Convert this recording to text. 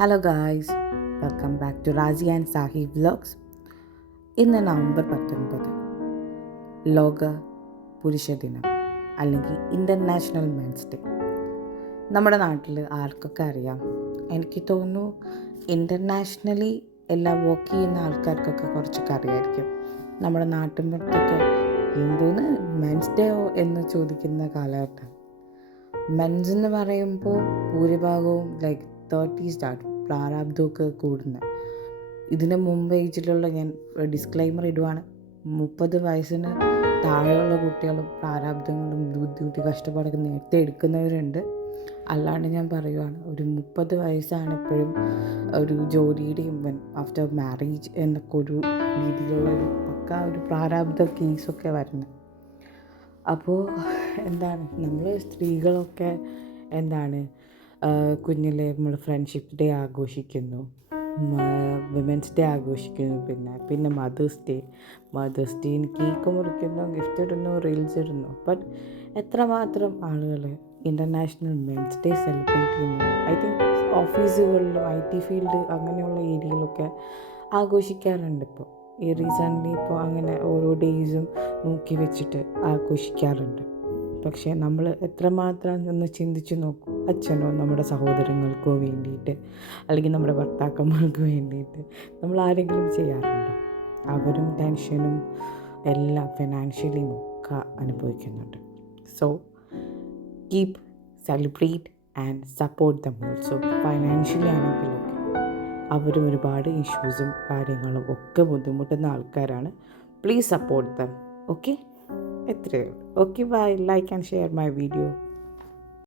Hello guys, welcome back to Razi and Sahi vlogs. ഇന്ന് November 19 ലോക പുരുഷ ദിനം അല്ലെങ്കിൽ ഇൻ്റർനാഷണൽ മെൻസ് ഡേ. നമ്മുടെ നാട്ടിൽ ആർക്കൊക്കെ അറിയാം? എനിക്ക് തോന്നുന്നു ഇൻ്റർനാഷണലി എല്ലാം വർക്ക് ചെയ്യുന്ന ആൾക്കാർക്കൊക്കെ കുറച്ചൊക്കെ അറിയായിരിക്കും. നമ്മുടെ നാട്ടിൻപുറത്തൊക്കെ എന്തോന്ന് മെൻസ് ഡേ എന്ന് ചോദിക്കുന്ന കാലഘട്ടം. മെൻസ് എന്ന് പറയുമ്പോൾ ഭൂരിഭാഗവും 30 സ്റ്റാർട്ട് പ്രാരാബ്ദമൊക്കെ കൂടുന്നത്. ഇതിന് മുമ്പ് ഏജിലുള്ള ഞാൻ ഡിസ്ക്ലൈമർ ഇടുവാണ്, 30 വയസ്സിന് താഴെയുള്ള കുട്ടികളും പ്രാരാബ്ദങ്ങളും ബുദ്ധിമുട്ടി കഷ്ടപ്പാടൊക്കെ നേരത്തെ എടുക്കുന്നവരുണ്ട്. അല്ലാണ്ട് ഞാൻ പറയുവാണ്, ഒരു 30 വയസ്സാണ് എപ്പോഴും ഒരു ജോലിയുടെയും ആഫ്റ്റർ മാരേജ് എന്നൊക്കെ ഒരു രീതിയിലുള്ള ഒരു പക്ക ഒരു പ്രാരാബ്ദ കേസൊക്കെ വരുന്നത്. അപ്പോൾ നമ്മൾ സ്ത്രീകളൊക്കെ കുഞ്ഞിലെ നമ്മൾ ഫ്രണ്ട്ഷിപ്പ് ഡേ ആഘോഷിക്കുന്നു, വിമൻസ് ഡേ ആഘോഷിക്കുന്നു, പിന്നെ മദേഴ്സ് ഡേന് കേക്ക് മുറിക്കുന്നു, ഗിഫ്റ്റ് ഇടുന്നു, റീൽസ് ഇടുന്നു. ബട്ട് എത്രമാത്രം ആളുകൾ ഇൻ്റർനാഷണൽ മെൻസ് ഡേ സെലിബ്രേറ്റ് ചെയ്യുന്നു? ഐ തിങ്ക് ഓഫീസുകളിലും IT ഫീൽഡ് അങ്ങനെയുള്ള ഏരിയയിലൊക്കെ ആഘോഷിക്കാറുണ്ട്. ഈ റീസെൻ്റ്ലി അങ്ങനെ ഓരോ ഡേയ്സും നോക്കി വെച്ചിട്ട് ആഘോഷിക്കാറുണ്ട്. പക്ഷേ നമ്മൾ എത്രമാത്രം ഒന്ന് ചിന്തിച്ച് നോക്കും, അച്ഛനോ നമ്മുടെ സഹോദരങ്ങൾക്കോ വേണ്ടിയിട്ട് അല്ലെങ്കിൽ നമ്മുടെ ഭർത്താക്കന്മാർക്ക് വേണ്ടിയിട്ട് നമ്മൾ ആരെങ്കിലും ചെയ്യാറുണ്ടോ? അവരും ടെൻഷനും എല്ലാം ഫിനാൻഷ്യലിയും ഒക്കെ അനുഭവിക്കുന്നുണ്ട്. So keep celebrate and support them also. Financially ആണെങ്കിലൊക്കെ അവരും ഒരുപാട് ഇഷ്യൂസും കാര്യങ്ങളും ഒക്കെ ബുദ്ധിമുട്ടുന്ന ആൾക്കാരാണ്. Please support them. ഓക്കെ, എത്രയേ ഉള്ളൂ. Okay, bye. Like and share my video.